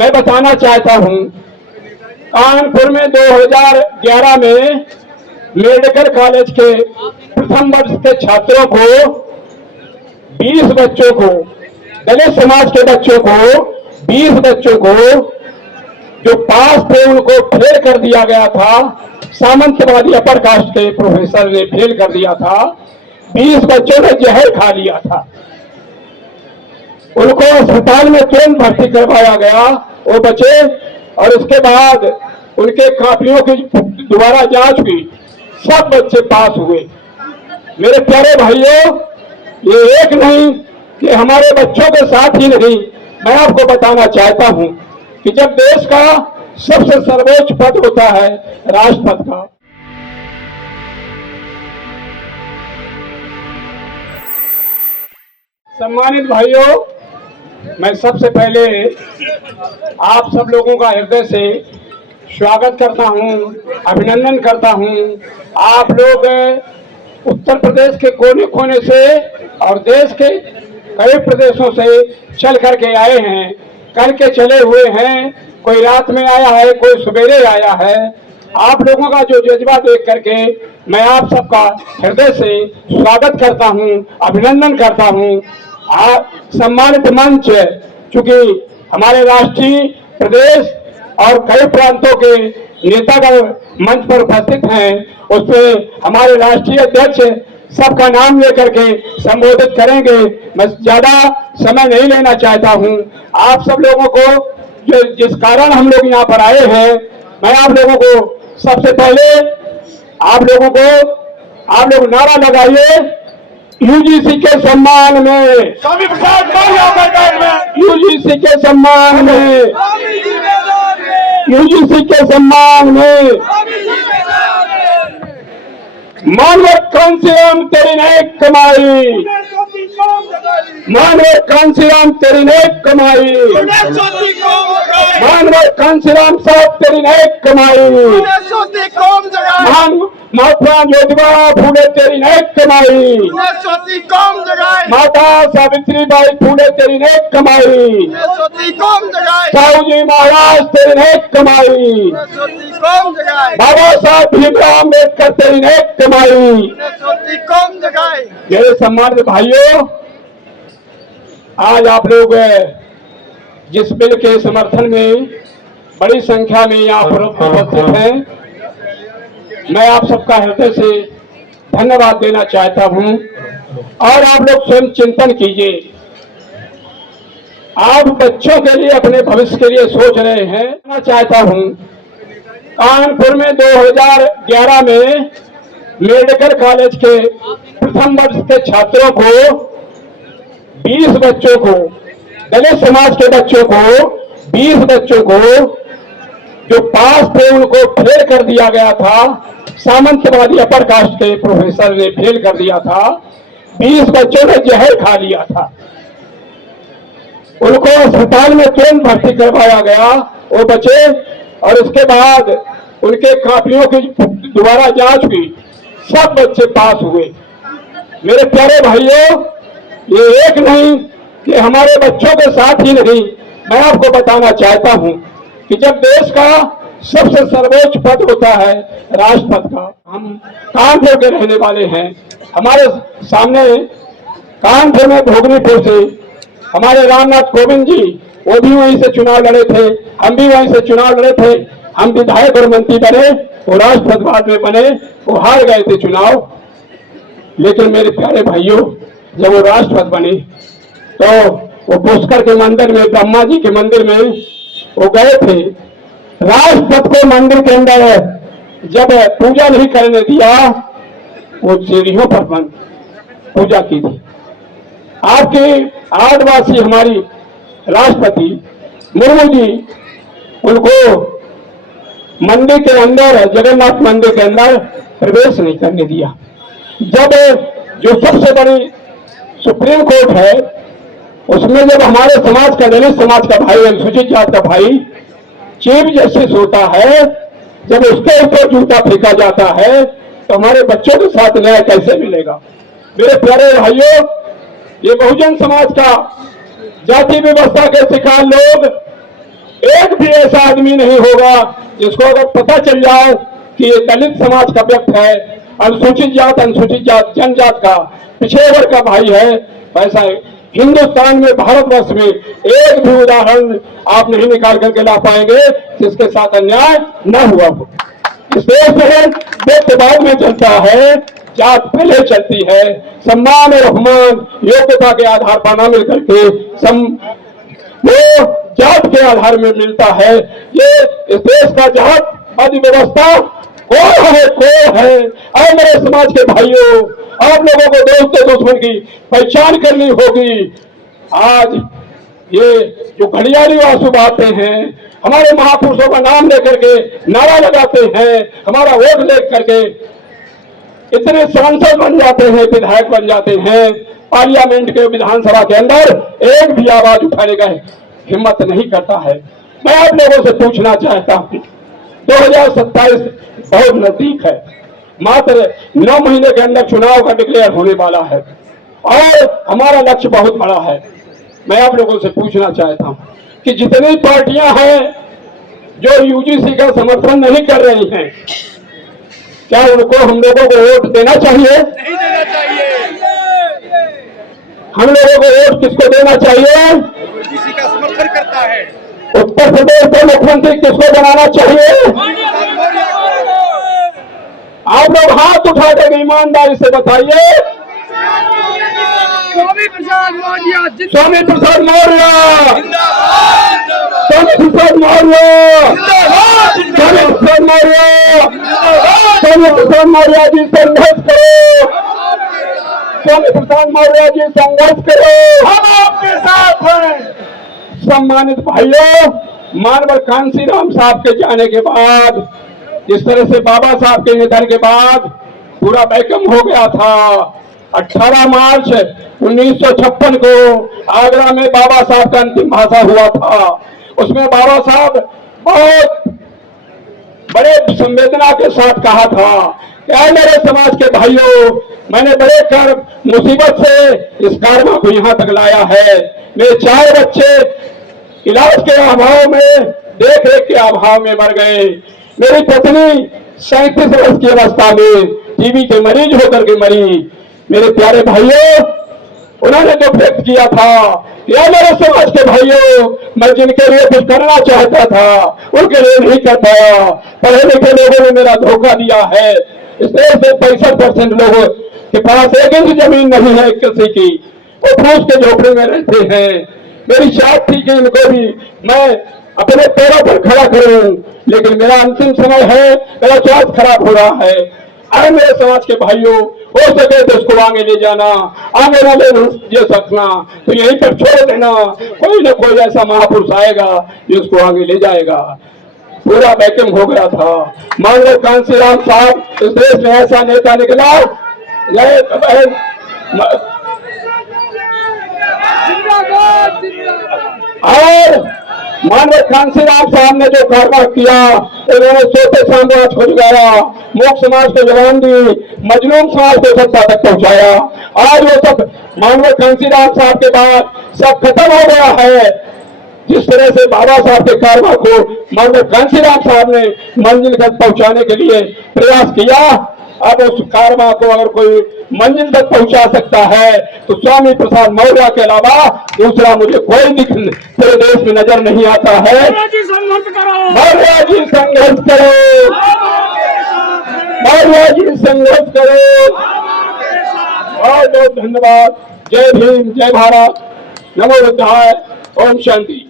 मैं बताना चाहता हूं, कानपुर में 2011 में मेडिकल कॉलेज के प्रथम वर्ष के छात्रों को 20 बच्चों को, दलित समाज के बच्चों को 20 बच्चों को जो पास थे उनको फेल कर दिया गया था। सामंतवादी अपर कास्ट के प्रोफेसर ने फेल कर दिया था। 20 बच्चों ने जहर खा लिया था। उनको अस्पताल में तुरंत भर्ती करवाया गया, वो बचे, और उसके बाद उनके कापियों की दोबारा जांच हुई, सब बच्चे पास हुए। मेरे प्यारे भाइयों, ये एक नहीं कि हमारे बच्चों के साथ ही नहीं, मैं आपको बताना चाहता हूं कि जब देश का सबसे सर्वोच्च पद होता है राष्ट्रपति का, सम्मानित भाइयों, मैं सबसे पहले आप सब लोगों का हृदय से स्वागत करता हूं, अभिनंदन करता हूं। आप लोग उत्तर प्रदेश के कोने कोने से और देश के कई प्रदेशों से चल करके आए हैं, कल के चले हुए हैं, कोई रात में आया है, कोई सवेरे आया है। आप लोगों का जो जज्बा देख करके मैं आप सबका हृदय से स्वागत करता हूं, अभिनंदन करता हूं। सम्मानित मंच, चूंकि हमारे राष्ट्रीय, प्रदेश और कई प्रांतों के नेतागण मंच पर उपस्थित हैं, उसमें हमारे राष्ट्रीय अध्यक्ष सबका नाम लेकर के संबोधित करेंगे। मैं ज्यादा समय नहीं लेना चाहता हूं। आप सब लोगों को जिस कारण हम लोग यहाँ पर आए हैं, मैं आप लोगों को सबसे पहले आप लोग नारा लगाइए, यूजीसी के सम्मान में, स्वामी प्रसाद मौर्य सरकार में, यूजीसी के सम्मान में, यूजीसी के सम्मान में, मानव कांसीराम तेरी नेक कमाई, मानव कांसीराम तेरी नेक कमाई, मानव कांसीराम साहब तेरी नेक कमाई, महात्मा ज्योतिबा फूले तेरी नेक कमाई, माता सावित्रीबाई फूले तेरी नेक कमाई, साहू जी महाराज तेरी नेक कमाई, बाबा साहब भीमराव अम्बेडकर तेरी नेक कमाई। मेरे सम्मानित भाइयों, आज आप लोग जिस बिल के समर्थन में बड़ी संख्या में यहाँ पर उपस्थित हैं, मैं आप सबका हृदय से धन्यवाद देना चाहता हूं। और आप लोग स्वयं चिंतन कीजिए, आप बच्चों के लिए, अपने भविष्य के लिए सोच रहे हैं। मैं चाहता हूं, कानपुर में 2011 में मेडिकल कॉलेज के प्रथम वर्ष के छात्रों को 20 बच्चों को, दलित समाज के बच्चों को 20 बच्चों को जो पास थे उनको फेल कर दिया गया था। सामंतवादी अपर कास्ट के प्रोफेसर ने फेल कर दिया था। 20 बच्चों ने जहर खा लिया था। उनको अस्पताल में तुरंत भर्ती करवाया गया, वो बचे, और उसके बाद उनके कापियों की दोबारा जांच हुई, सब बच्चे पास हुए। मेरे प्यारे भाइयों, ये एक नहीं कि हमारे बच्चों के साथ ही नहीं, मैं आपको बताना चाहता हूं कि जब देश का सबसे सर्वोच्च पद होता है राष्ट्रपति का, हम कानपुर के रहने वाले हैं। हमारे सामने कानपुर में भोगनीपुर से हमारे रामनाथ कोविंद जी, वो भी वहीं से चुनाव लड़े थे, हम भी वहीं से चुनाव लड़े थे। हम विधायक और मंत्री बने, वो राष्ट्रपति बाद में बने, वो हार गए थे चुनाव। लेकिन मेरे प्यारे भाइयों, जब वो राष्ट्रपति बने तो वो पुष्कर के मंदिर में, ब्रह्मा जी के मंदिर में वो गए थे। राष्ट्रपति को मंदिर के अंदर जब पूजा नहीं करने दिया, वो सीढ़ियों पर पूजा की थी। आपकी आदिवासी हमारी राष्ट्रपति मुर्मू जी, उनको मंदिर के अंदर, जगन्नाथ मंदिर के अंदर प्रवेश नहीं करने दिया। जब जो सबसे बड़ी सुप्रीम कोर्ट है, उसमें जब हमारे समाज का, दलित समाज का भाई, अनुसूचित जाति का भाई चीफ जस्टिस होता है, जब उसके ऊपर जूता फेंका जाता है, तो हमारे बच्चों के साथ न्याय कैसे मिलेगा? मेरे प्यारे भाइयों, ये बहुजन समाज का, जाति व्यवस्था के शिकार लोग भी ऐसा आदमी नहीं होगा जिसको अगर पता चल जाए कि ये दलित समाज का व्यक्ति है, अनुसूचित जात जनजात का पिछड़े वर्ग का भाई है, वैसा हिंदुस्तान में, भारतवर्ष में एक भी उदाहरण आप नहीं निकाल करके ला पाएंगे जिसके साथ अन्याय न हुआ हो। इस देश में व्यक्तिवाद में चलता है, जात पहले चलती है, सम्मान और अपमान योग्यता के आधार पर न मिलकर के वो जात के आधार में मिलता है। ये इस देश का जातवादी व्यवस्था कौन है? और मेरे समाज के भाइयों, आप लोगों को दोस्त दुश्मन की पहचान करनी होगी। आज ये जो घड़ियाली आंसू बहाते हैं, हमारे महापुरुषों का नाम लेकर के नारा लगाते हैं, हमारा वोट ले करके इतने सांसद बन जाते हैं, विधायक बन जाते हैं, पार्लियामेंट के विधानसभा के अंदर एक भी आवाज उठाने का हिम्मत नहीं करता है। मैं आप लोगों से पूछना चाहता हूं, 2027 बहुत नजदीक है, मात्र 9 महीने के अंदर चुनाव का डिक्लेयर होने वाला है और हमारा लक्ष्य बहुत बड़ा है। मैं आप लोगों से पूछना चाहता हूं कि जितनी पार्टियां हैं जो यूजीसी का समर्थन नहीं कर रही हैं, क्या उनको हम लोगों को वोट देना चाहिए? नहीं देना चाहिए। हम लोगों को वोट किसको देना चाहिए? किसी का समर्थन करता है। उत्तर प्रदेश का मुख्यमंत्री किसको बनाना चाहिए? आप लोग हाथ उठा कर ईमानदारी से बताइए। स्वामी प्रसाद मौर्य, स्वामी प्रसाद मौर्य, स्वामी जिंदाबाद प्रसाद मौर्य, स्वामी प्रसाद मौर्य, स्वामी प्रसाद मौर्य जी संघर्ष करो, स्वामी प्रसाद मौर्य जी संघर्ष करो, हम आपके साथ हैं। सम्मानित भाइयों, मानवर कांसीराम साहब के जाने के बाद, इस तरह से बाबा साहब के निधन के बाद पूरा बैकम हो गया था। 18 मार्च 1956 को आगरा में बाबा साहब का अंतिम भाषण हुआ था। उसमें बाबा साहब बहुत बड़े संवेदना के साथ कहा था कि मेरे समाज के भाइयों, मैंने बड़े कर मुसीबत से इस कारवा को यहाँ तक लाया है। मेरे 4 बच्चे इलाज के अभाव में, देख रेख के अभाव में मर गए। मेरी पत्नी 37 वर्ष की अवस्था में टीबी के मरीज होकर के मरी। मेरे प्यारे भाइयों, उन्होंने जो व्यक्त किया था या मेरे समाज के भाइयों, मैं जिनके लिए कुछ करना चाहता था उनके लिए नहीं कर पाया। पढ़े लिखे लोगों ने मेरा धोखा दिया है। इस देश में 65% लोगों के पास 1 इंच जमीन नहीं है किसी की, वो फूस के झोपड़े में रहते हैं। मेरी चाहत थी कि इनको भी मैं अपने पैरों पर खड़ा करूं, लेकिन मेरा अंतिम समय है, मेरा स्वास्थ्य खराब हो रहा है। अरे मेरे समाज के भाइयों, हो सके तो इसको आगे ले जाना, आगे ना ले सकना तो यहीं पर छोड़ देना। कोई ना कोई ऐसा महापुरुष आएगा जो इसको आगे ले जाएगा। पूरा वैक्यूम हो गया था। मानव कांसीराम साहब इस देश में ऐसा नेता निकला, और मानव कांसीराम साहब ने जो कारवा किया, उन्होंने सोते साम्राज्य को जगाया, मोक्ष समाज को जवान दी, मजलूम समाज को सत्ता तक पहुंचाया। आज वो सब मानव कांसीराम साहब के बाद सब खत्म हो गया है। जिस तरह से बाबा साहब के कारवा को मानव कांसीराम साहब ने मंजिल तक पहुंचाने के लिए प्रयास किया, अब उस कारवा को अगर कोई मंजिल तक पहुंचा सकता है तो स्वामी प्रसाद मौर्य के अलावा दूसरा मुझे कोई पूरे देश में नजर नहीं आता है। मौर्य जी संघर्ष करो, मौर्य जी संघर्ष करो। बहुत बहुत धन्यवाद। जय भीम, जय भारत, नमो बुद्धाय, ओम शांति।